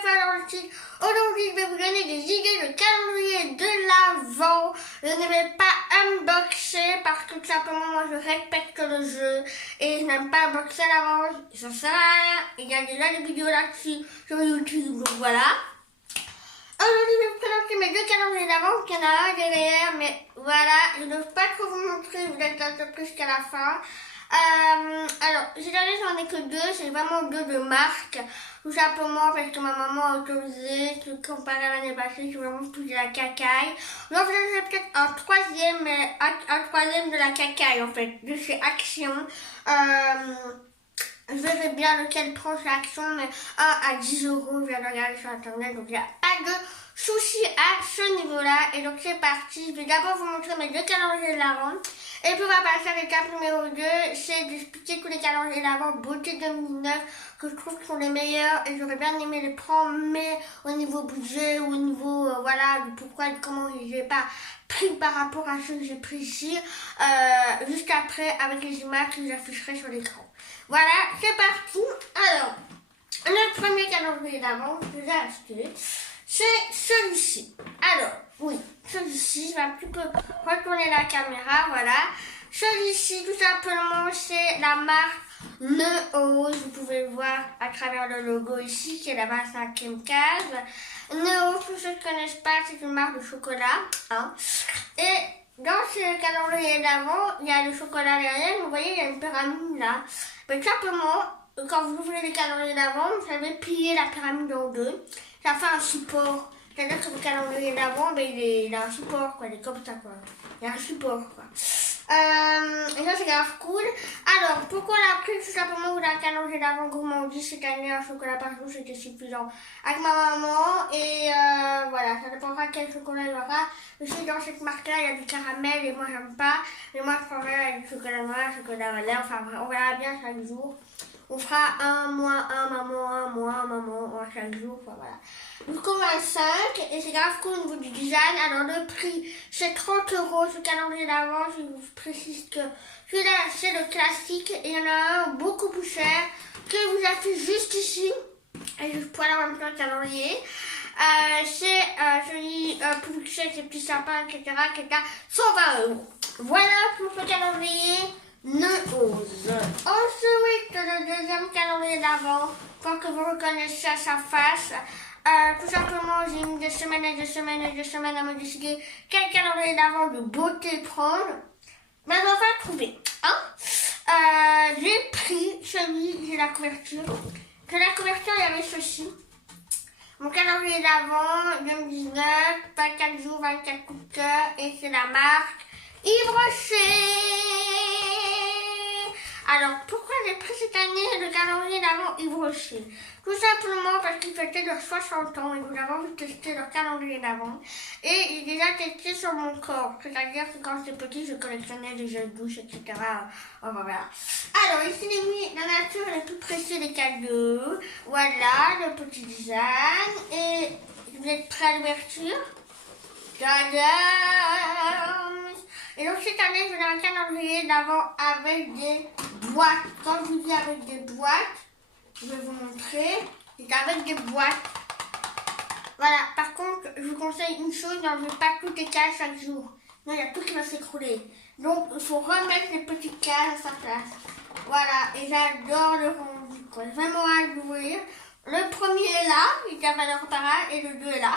première fois dans le site. Aujourd'hui, je vais vous donner des idées de calendrier de l'Avent. Je ne vais pas unboxer parce que tout simplement, moi, je respecte le jeu et je n'aime pas unboxer à l'avance. Ça sert à rien. Il y a déjà des vidéos là-dessus sur YouTube, donc voilà. Aujourd'hui, je vais vous présenter mes deux calendriers d'avant. Il y en a un derrière, mais voilà, je ne peux pas trop vous montrer, vous êtes un peu plus jusqu'à la fin. Alors, cette année, j'en ai que deux, c'est vraiment deux de marque. Tout simplement parce que ma maman a autorisé, comparé à l'année passée, c'est vraiment plus de la cacaille. Donc, je ferai peut-être un troisième de la cacaille, en fait, de chez Action. Je verrai bien lequel prend chez Action, mais un à 10 €, je viens de regarder sur internet, donc il n'y a pas de souci à ce niveau-là. Et donc c'est parti, je vais d'abord vous montrer mes deux calendriers de l'Avent. Et puis on va passer à l'étape numéro 2, c'est d'expliquer tous les calendriers d'Avent beauté 2009 que je trouve qui sont les meilleurs. Et j'aurais bien aimé les prendre, mais au niveau budget ou au niveau, voilà, du pourquoi et comment je les ai pas pris par rapport à ceux que j'ai pris ici, juste après avec les images que j'afficherai sur l'écran. Voilà, c'est parti. Alors, le premier calendrier d'Avent que j'ai acheté, c'est celui-ci. Alors, oui, celui-ci, je vais un petit peu retourner la caméra, voilà. Celui-ci, tout simplement, c'est la marque Neos. Vous pouvez le voir à travers le logo ici, qui est la 25e case. Neos, pour ceux qui ne connaissent pas, c'est une marque de chocolat. Hein. Et dans ce calendrier d'Avent, il y a le chocolat derrière. Vous voyez, il y a une pyramide là. Mais simplement, quand vous ouvrez les calendriers d'Avent, vous savez plier la pyramide en deux. Ça fait un support. C'est-à-dire que le calendrier d'Avent, ben, il a un support, quoi. Il est comme ça, quoi. Il y a un support, quoi. Et ça, c'est grave cool. Alors, pourquoi on l'a pris? Tout simplement, vous avez un calendrier d'Avent gourmandise cette année, un chocolat par jour, c'était suffisant. Avec ma maman, et voilà, ça dépendra quel chocolat il y aura. Je sais que dans cette marque-là, il y a du caramel, et moi, j'aime pas. Mais moi, je prendrai du chocolat noir, chocolat au lait, enfin, on verra bien chaque jour. On fera un mois, un maman, chaque jour, enfin, voilà. Jusqu'au 25, et c'est grave cool au niveau du design. Alors le prix, c'est 30 € ce calendrier d'Avent. Je vous précise que celui-là, c'est le classique. Et il y en a un beaucoup plus cher que vous affiche juste ici. Et je pourrais en même temps le calendrier. C'est celui pour que c'est plus sympa, etc. qui est à 120 €. Voilà pour ce calendrier Neos. Ensuite, le deuxième calendrier d'Avent, pour que vous reconnaissiez à sa face. Tout simplement, j'ai mis des semaines et des semaines et des semaines à me décider quel calendrier d'Avent de beauté prendre. Mais on va trouver. Hein. J'ai pris celui, j'ai la couverture. Que la couverture, il y avait ceci. Mon calendrier d'Avent 2019, 24 jours, 24 coups de cœur, et c'est la marque Yves Rocher. Alors, pourquoi j'ai pris cette année le calendrier d'Avent Yves Rocher? Tout simplement parce qu'il fêtait leurs 60 ans et nous avons envie de tester leur calendrier d'Avent. Et j'ai déjà testé sur mon corps. C'est-à-dire que quand j'étais petit, je collectionnais les gels douche, etc. Voilà. Alors, ici, j'ai mis la nature le plus précieux des cadeaux. Voilà, le petit design. Et vous êtes prêts à l'ouverture? Tadam! Et donc cette année, je vais un calendrier d'Avent avec des boîtes. Quand je vous dis avec des boîtes, je vais vous montrer. C'est avec des boîtes. Voilà. Par contre, je vous conseille une chose, n'enlevez pas toutes les cases chaque jour. Non, il y a tout qui va s'écrouler. Donc, il faut remettre les petites cases à sa place. Voilà. Et j'adore le rendu, quoi. J'ai vraiment hâte d'ouvrir. Le premier est là, il est à valeur parade, et le 2 est là.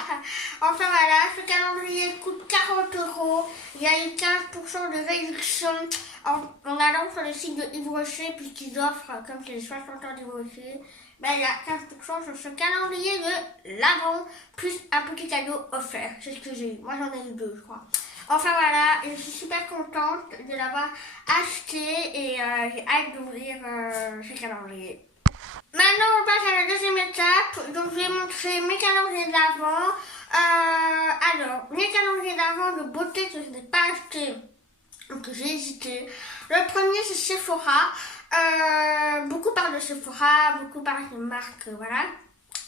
Enfin voilà, ce calendrier coûte 40 €. Il y a une 15% de réduction en allant sur le site de Yves Rocher, puisqu'ils offrent, comme c'est les 60 ans d'Yves Rocher, ben, il y a 15% sur ce calendrier de l'Avent, plus un petit cadeau offert. C'est ce que j'ai eu. Moi j'en ai eu 2, je crois. Enfin voilà, je suis super contente de l'avoir acheté et j'ai hâte d'ouvrir ce calendrier. Maintenant, on passe à la deuxième étape. Donc, je vais montrer mes calendriers d'Avent. Alors, mes calendriers d'Avent de beauté que je n'ai pas acheté, donc j'ai hésité. Le premier, c'est Sephora. Beaucoup parlent de Sephora, beaucoup parlent de marque, voilà.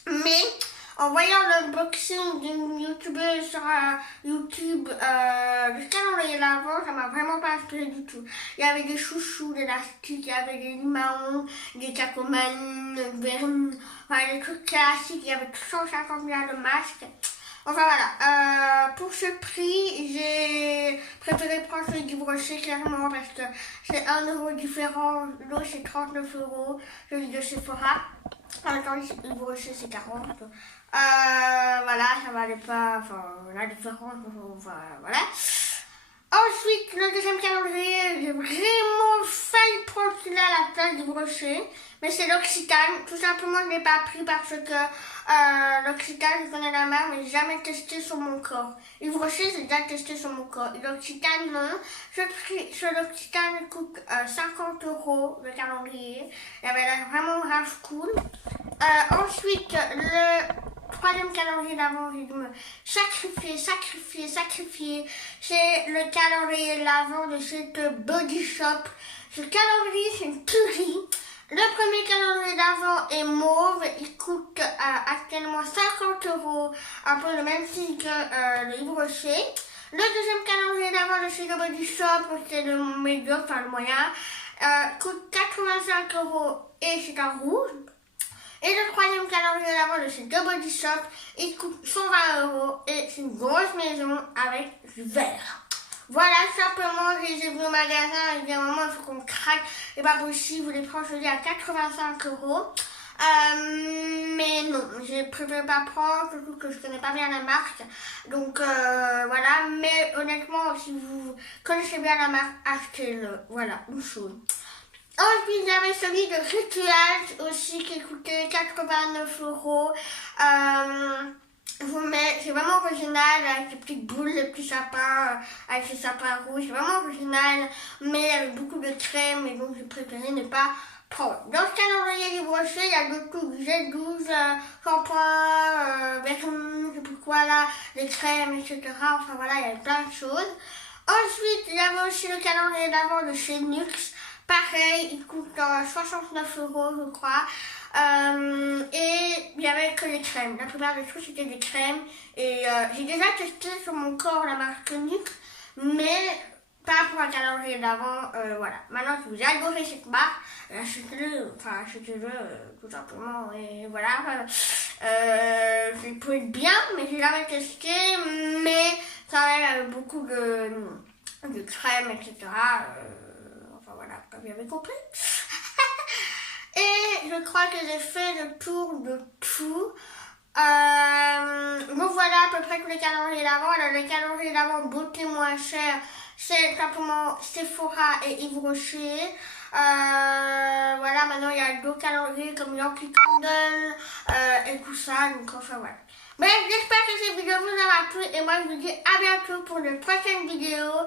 Mais en voyant l'unboxing d'une youtubeuse sur YouTube, le calendrier de l'Avent, ça m'a vraiment pas inspiré du tout. Il y avait des chouchous, des élastiques, il y avait des limons, des cacomanes, enfin des trucs classiques, il y avait 150 milliards de masques. Enfin voilà, pour ce prix, j'ai préféré prendre celui du Brochet clairement parce que c'est 1 euro différent, l'autre c'est 39 euros, celui de Sephora. Attends, le Brochet c'est 40. Voilà, ça valait pas, enfin la différence, enfin voilà. Ensuite, le deuxième calendrier, j'ai vraiment failli prendre celui-là à la place du Brochet, mais c'est l'Occitane. Tout simplement, je ne l'ai pas pris parce que l'Occitane, je connais la marque, mais j'ai jamais testé sur mon corps. Le Brochet, j'ai déjà testé sur mon corps. Et l'Occitane, non. Sur l'Occitane, coûte 50 euros le calendrier. Il avait l'air vraiment grave cool. Ensuite, le troisième calendrier d'Avent, j'ai dû me sacrifier. C'est le calendrier d'Avent de cette Body Shop. Ce calendrier, c'est une tuerie. Le premier calendrier d'Avent est mauve. Il coûte actuellement 50 euros. Un peu le même prix que le Yves Rocher. Le deuxième calendrier d'Avent de chez The Body Shop, c'est le médium, enfin le moyen, coûte 85 euros et c'est en rouge. Et le troisième calendrier d'Avent de chez The Body Shop, il coûte 120 euros et c'est une grosse maison avec du verre. Voilà, simplement, j'ai vu au magasin, il y a un moment, il faut qu'on craque, c'est pas possible, vous les prendre celui à 85 euros. Mais non, j'ai préféré pas prendre, surtout que je connais pas bien la marque. Donc voilà, mais honnêtement, si vous connaissez bien la marque, achetez-le. Voilà, une chose. Ensuite, il y avait celui de Rituals aussi qui coûtait 89 euros. C'est vraiment original avec les petites boules, les petits sapins, avec les sapins rouges. C'est vraiment original, mais avec beaucoup de crème, et donc j'ai préféré ne pas prendre. Dans ce calendrier du Brochet, il y a de tout, G12, shampoing, vernis, je sais plus quoi là, les crèmes, etc. Enfin voilà, il y avait plein de choses. Ensuite, il y avait aussi le calendrier d'Avent de chez Nux. Pareil, il coûte 69 euros, je crois. Et il n'y avait que les crèmes. La plupart des trucs, c'était des crèmes. Et j'ai déjà testé sur mon corps la marque Nux, mais pas pour un calendrier d'Avent. Voilà. Maintenant, si vous adorez cette marque, achetez-le. Enfin, achetez-le tout simplement. Et voilà. Ça peut être bien, mais j'ai jamais testé. Mais ça avait beaucoup de crème, etc. Voilà, comme vous avez compris. Et je crois que j'ai fait le tour de tout. Donc voilà à peu près tous les calendriers d'Avent. Alors les calendriers d'Avent beauté moins cher, c'est simplement Sephora et Yves Rocher. Voilà, maintenant il y a d'autres calendriers comme Yankee Candle et tout ça. Donc enfin voilà. Bref, j'espère que cette vidéo vous aura plu et moi je vous dis à bientôt pour une prochaine vidéo.